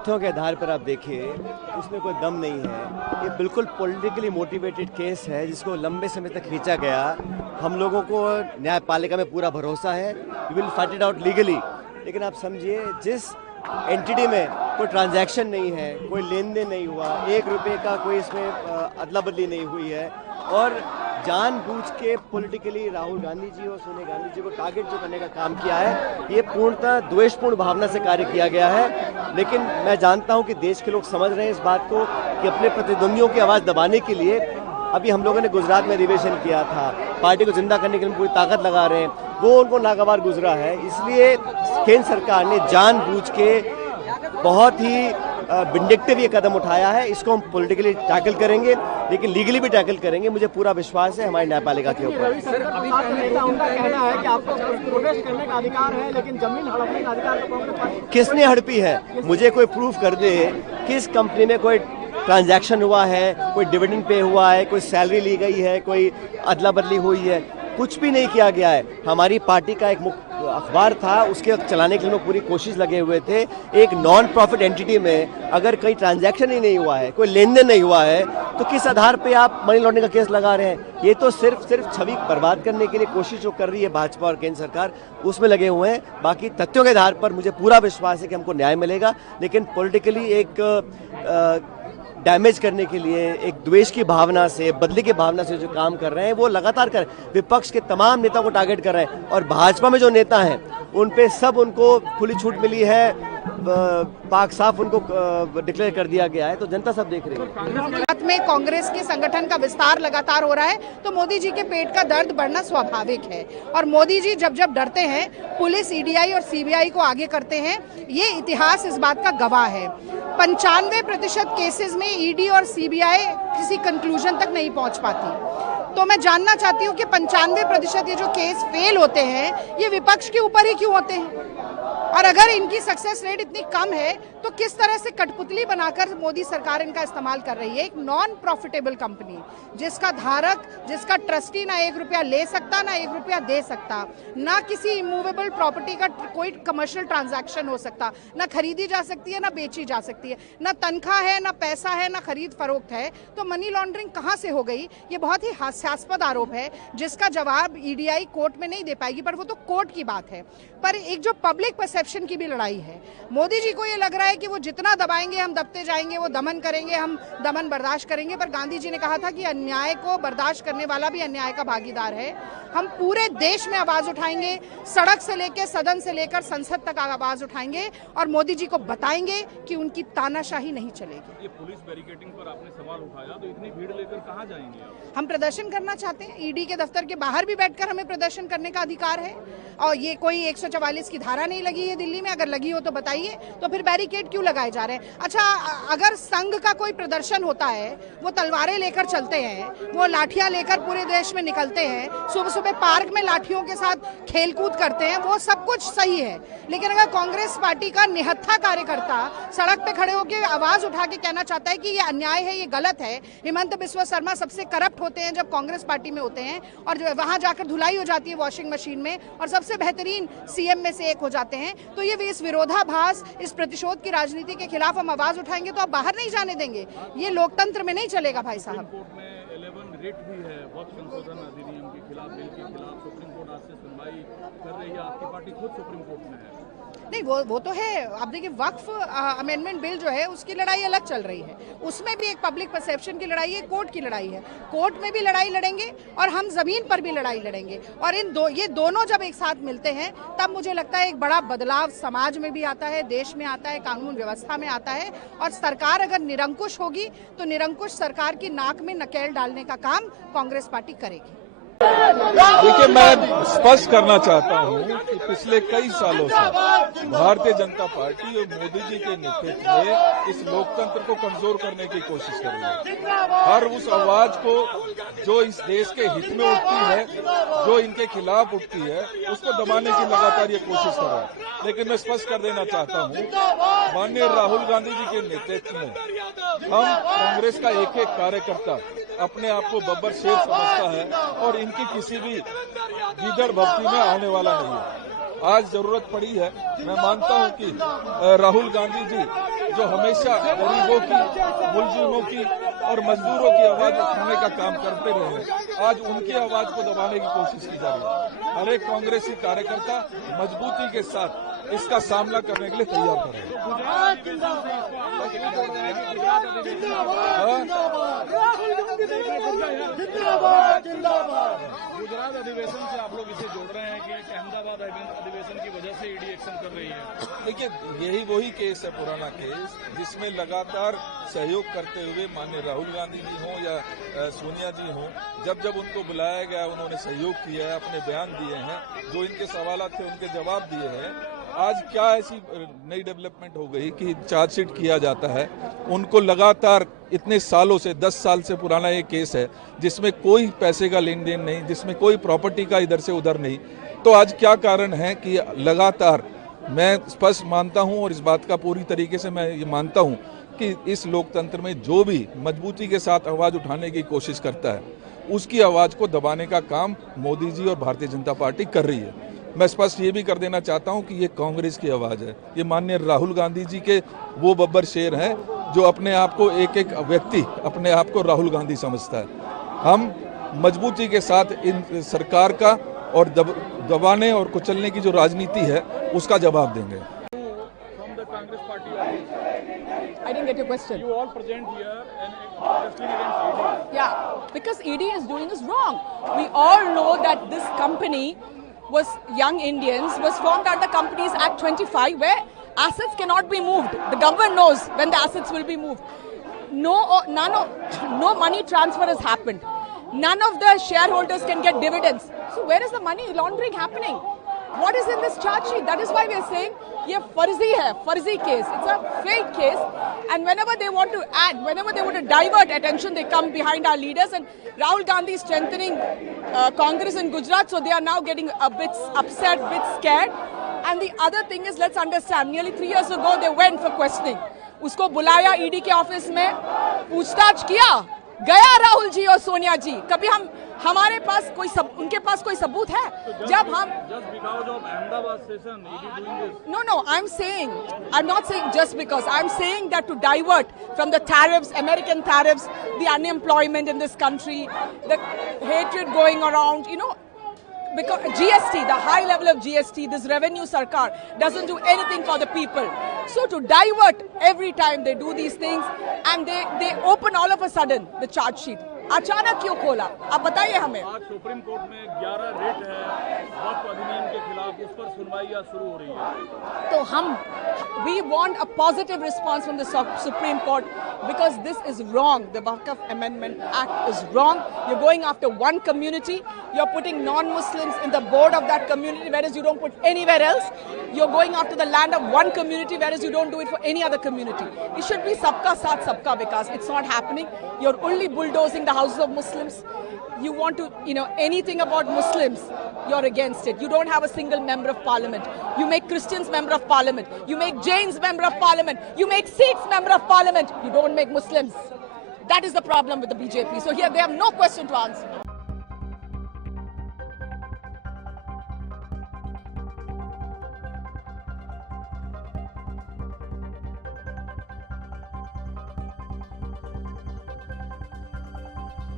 तथ्यों के आधार पर आप देखिए उसमें कोई दम नहीं है। ये बिल्कुल पॉलिटिकली मोटिवेटेड केस है जिसको लंबे समय तक खींचा गया। हम लोगों को न्यायपालिका में पूरा भरोसा है, we will fight it out legally. लेकिन आप समझिए जिस एंटिटी में कोई ट्रांजैक्शन नहीं है, कोई लेन देन नहीं हुआ, 1 रुपये का कोई इसमें अदला बदली नहीं हुई है और जानबूझ के पॉलिटिकली राहुल गांधी जी और सोनिया गांधी जी को टारगेट जो करने का काम किया है, ये पूर्णतः द्वेषपूर्ण भावना से कार्य किया गया है। लेकिन मैं जानता हूं कि देश के लोग समझ रहे हैं इस बात को कि अपने प्रतिद्वंदियों की आवाज़ दबाने के लिए अभी हम लोगों ने गुजरात में अधिवेशन किया था, पार्टी को जिंदा करने के लिए पूरी ताकत लगा रहे हैं, वो उनको नागवार गुजरा है। इसलिए केंद्र सरकार ने जानबूझ के बहुत ही विंडिक्टिव ये कदम उठाया है। इसको हम पॉलिटिकली टैकल करेंगे लेकिन लीगली भी टैकल करेंगे। मुझे पूरा विश्वास है हमारी न्यायपालिका के ऊपर। उनका कहना है कि आपको प्रोटेस्ट करने का अधिकार है लेकिन जमीन हड़पने का अधिकार तो किसने हड़पी है? मुझे कोई प्रूफ कर दे किस कंपनी में कोई ट्रांजैक्शन हुआ है, कोई डिविडेंड पे हुआ है, कोई सैलरी ली गई है, कोई अदला बदली हुई है। कुछ भी नहीं किया गया है। हमारी पार्टी का एक मुख्य अखबार था, उसके चलाने के लिए लोग पूरी कोशिश लगे हुए थे। एक नॉन प्रॉफिट एंटिटी में अगर कोई ट्रांजैक्शन ही नहीं हुआ है, कोई लेन देन नहीं हुआ है, तो किस आधार पे आप मनी लॉन्ड्रिंग का केस लगा रहे हैं? ये तो सिर्फ छवि बर्बाद करने के लिए कोशिश जो कर रही है भाजपा और केंद्र सरकार, उसमें लगे हुए हैं। बाकी तथ्यों के आधार पर मुझे पूरा विश्वास है कि हमको न्याय मिलेगा। लेकिन पॉलिटिकली एक डैमेज करने के लिए, एक द्वेष की भावना से, बदले की भावना से जो काम कर रहे हैं वो लगातार कर, विपक्ष के तमाम नेताओं को टारगेट कर रहे हैं। और भाजपा में जो नेता हैं उन पे सब उनको खुली छूट मिली है, पाक साफ उनको डिक्लेयर कर दिया गया है, तो जनता सब देख रही है। भारत में कांग्रेस के संगठन का विस्तार लगातार हो रहा है तो मोदी जी के पेट का दर्द बढ़ना स्वाभाविक है। और मोदी जी जब जब डरते हैं, पुलिस, ईडीआई और सीबीआई को आगे करते हैं। ये इतिहास इस बात का गवाह है। 95% केसेस में ईडी और सीबीआई किसी कंक्लूजन तक नहीं पहुंच पाती। तो मैं जानना चाहती हूँ कि 95% ये जो केस फेल होते हैं ये विपक्ष के ऊपर ही क्यों होते हैं? और अगर इनकी सक्सेस रेट इतनी कम है तो किस तरह से कठपुतली बनाकर मोदी सरकार इनका इस्तेमाल कर रही है? एक नॉन प्रॉफिटेबल कंपनी जिसका धारक, जिसका ट्रस्टी ना 1 रुपया ले सकता, ना 1 रुपया दे सकता, ना किसी इमूवेबल प्रॉपर्टी का कोई कमर्शियल ट्रांजैक्शन हो सकता, ना खरीदी जा सकती है, ना बेची जा सकती है, ना तनख्वाह है, ना पैसा है, ना खरीद फरोख्त है, तो मनी लॉन्ड्रिंग कहाँ से हो गई? ये बहुत ही हास्यास्पद आरोप है जिसका जवाब ईडीआई कोर्ट में नहीं दे पाएगी, पर वो तो कोर्ट की बात है। पर एक जो पब्लिक परसेप्शन की भी लड़ाई है, मोदी जी को ये लग रहा है कि वो जितना दबाएंगे हम दबते जाएंगे, वो दमन करेंगे, हम दमन बर्दाश्त करेंगे। पर गांधी जी ने कहा था कि अन्याय को बर्दाश्त करने वाला भी अन्याय का भागीदार है। हम पूरे देश में आवाज उठाएंगे, सड़क से लेकर सदन से लेकर संसद तक आवाज उठाएंगे और मोदी जी को बताएंगे कि उनकी तानाशाही नहीं चलेगी। ये पुलिस बैरिकेडिंग पर आपने सवाल उठाया, तो इतनी भीड़ लेकर कहां जाएंगे आप? हम प्रदर्शन करना चाहते हैं। ईडी के दफ्तर के बाहर भी बैठकर हमें प्रदर्शन करने का अधिकार है। और ये कोई 144 की धारा नहीं लगी है दिल्ली में, अगर लगी हो तो बताइए, तो फिर बैरिकेड क्यों लगाए जा रहे हैं? अच्छा, अगर संघ का कोई प्रदर्शन होता है, वो तलवारें लेकर चलते हैं, वो लाठियां लेकर पूरे देश में निकलते हैं, सुबह सुबह पार्क में लाठियों के साथ खेलकूद करते हैं, वो सब कुछ सही है। लेकिन अगर कांग्रेस पार्टी का निहत्था कार्यकर्ता सड़क पे खड़े होकर आवाज उठा के कहना चाहता है कि ये अन्याय है, ये गलत है, हेमंत बिस्वा शर्मा सबसे करप्ट होते हैं जब कांग्रेस पार्टी में होते हैं, और जो वहां जाकर धुलाई हो जाती है वॉशिंग मशीन में, और सबसे बेहतरीन सीएम में से एक हो जाते हैं, तो ये इस विरोधाभास, इस प्रतिशोध की राजनीति के खिलाफ हम आवाज उठाएंगे तो आप बाहर नहीं जाने देंगे। ये लोकतंत्र में नहीं चलेगा भाई साहब। कोर्ट में 11 रिट भी है वक्त संशोधन अधिनियम के खिलाफ, बिल के खिलाफ। सुप्रीम कोर्ट आज से सुनवाई कर रही है, आपकी पार्टी खुद सुप्रीम कोर्ट में है। नहीं, वो तो है। आप देखिए, वक्फ अमेंडमेंट बिल जो है उसकी लड़ाई अलग चल रही है, उसमें भी एक पब्लिक परसेप्शन की लड़ाई है, कोर्ट की लड़ाई है। कोर्ट में भी लड़ाई लड़ेंगे और हम जमीन पर भी लड़ाई लड़ेंगे, और ये दोनों जब एक साथ मिलते हैं तब मुझे लगता है एक बड़ा बदलाव समाज में भी आता है, देश में आता है, कानून व्यवस्था में आता है। और सरकार अगर निरंकुश होगी तो निरंकुश सरकार की नाक में नकेल डालने का काम कांग्रेस पार्टी करेगी। देखिए, मैं स्पष्ट करना चाहता हूं कि पिछले कई सालों से भारतीय जनता पार्टी और मोदी जी के नेतृत्व में इस लोकतंत्र को कमजोर करने की कोशिश कर रही है। हर उस आवाज को जो इस देश के हित में उठती है, जो इनके खिलाफ उठती है, उसको दबाने की लगातार ये कोशिश कर रहा है। लेकिन मैं स्पष्ट कर देना चाहता हूं, माननीय राहुल गांधी जी के नेतृत्व में हम कांग्रेस का एक एक कार्यकर्ता अपने आप को बब्बर शेर समझता है और इनकी किसी भी गीदड़ भक्ति में आने वाला नहीं है। आज जरूरत पड़ी है, मैं मानता हूं कि राहुल गांधी जी जो हमेशा गरीबों की, मुलजिमों की और मजदूरों की आवाज उठाने का काम करते रहे, आज उनकी आवाज को दबाने की कोशिश की जा रही है। हर एक कांग्रेसी कार्यकर्ता मजबूती के साथ इसका सामना करने के लिए तैयार कर रहे हैं। गुजरात अधिवेशन से आप लोग इसे जोड़ रहे हैं कि अहमदाबाद अधिवेशन की वजह से ईडी एक्शन कर रही है। देखिए, यही वही केस है, पुराना केस, जिसमें लगातार सहयोग करते हुए माननीय राहुल गांधी जी हों या सोनिया जी हों, जब जब उनको बुलाया गया उन्होंने सहयोग किया है, अपने बयान दिए हैं, जो इनके सवाल थे उनके जवाब दिए हैं। आज क्या ऐसी नई डेवलपमेंट हो गई कि चार्जशीट किया जाता है? उनको लगातार इतने सालों से, 10 साल से पुराना ये केस है, जिसमें कोई पैसे का लेन देन नहीं, जिसमें कोई प्रॉपर्टी का इधर से उधर नहीं। तो आज क्या कारण है कि लगातार, मैं स्पष्ट मानता हूं और इस बात का पूरी तरीके से मैं ये मानता हूं कि इस लोकतंत्र में जो भी मजबूती के साथ आवाज उठाने की कोशिश करता है, उसकी आवाज को दबाने का काम मोदी जी और भारतीय जनता पार्टी कर रही है। मैं स्पष्ट ये भी कर देना चाहता हूं कि ये कांग्रेस की आवाज है, ये माननीय राहुल गांधी जी के वो बब्बर शेर हैं जो अपने आप को, एक एक व्यक्ति अपने आप को राहुल गांधी समझता है। हम मजबूती के साथ इन सरकार का और दबाने और कुचलने की जो राजनीति है उसका जवाब देंगे। From the Congress party office, I didn't get your question. you all present here and protesting against ED. Yeah, because ED is doing is wrong. We all know that this company was Young Indians, was formed under Companies Act 25, where assets cannot be moved. The government knows when the assets will be moved. No money transfer has happened. None of the shareholders can get dividends. So where is the money laundering happening? What is in this charge sheet? That is why we are saying ये फर्जी है, फर्जी case. It's a fake case. And whenever they want to add, whenever they want to divert attention, they come behind our leaders. And Rahul Gandhi is strengthening Congress in Gujarat, so they are now getting a bit upset, a bit scared. And the other thing is, let's understand, nearly 3 years ago, they went for questioning. उसको बुलाया ED के office में, पूछताछ किया, गया राहुल जी और सोनिया जी। कभी हमारे पास उनके पास कोई सबूत है? जब हम Just because of Ahmedabad session, ED doing this. No, I'm not saying just because. I'm saying that to divert from the tariffs, American tariffs, the unemployment in this country, the hatred going around, because GST, the high level of GST, this revenue sarkar doesn't do anything for the people. So to divert every time they do these things, and they open all of a sudden the charge sheet. अचानक क्यों खोला? आप बताइए हमें। आज supreme court में 11 rate है वक्फ अधिनियम के खिलाफ, उस पर सुनवाई आज शुरू हो रही है। तो we want a positive response from the Supreme Court, because this is wrong. The Waqf Amendment Act is wrong. You're going after one community. You're putting non-Muslims in the board of that community, whereas you don't put anywhere else. You're going after the land of one community, whereas you don't do it for any other community. It should be sabka saath sabka vikas. It's not happening. You're only bulldozing the houses of Muslims. You want to, anything about Muslims, you're against it. You don't have a single member of parliament. You make Christians member of parliament. You make Jains member of parliament. You make Sikhs member of parliament. You don't make Muslims. That is the problem with the BJP. So here they have no question to answer.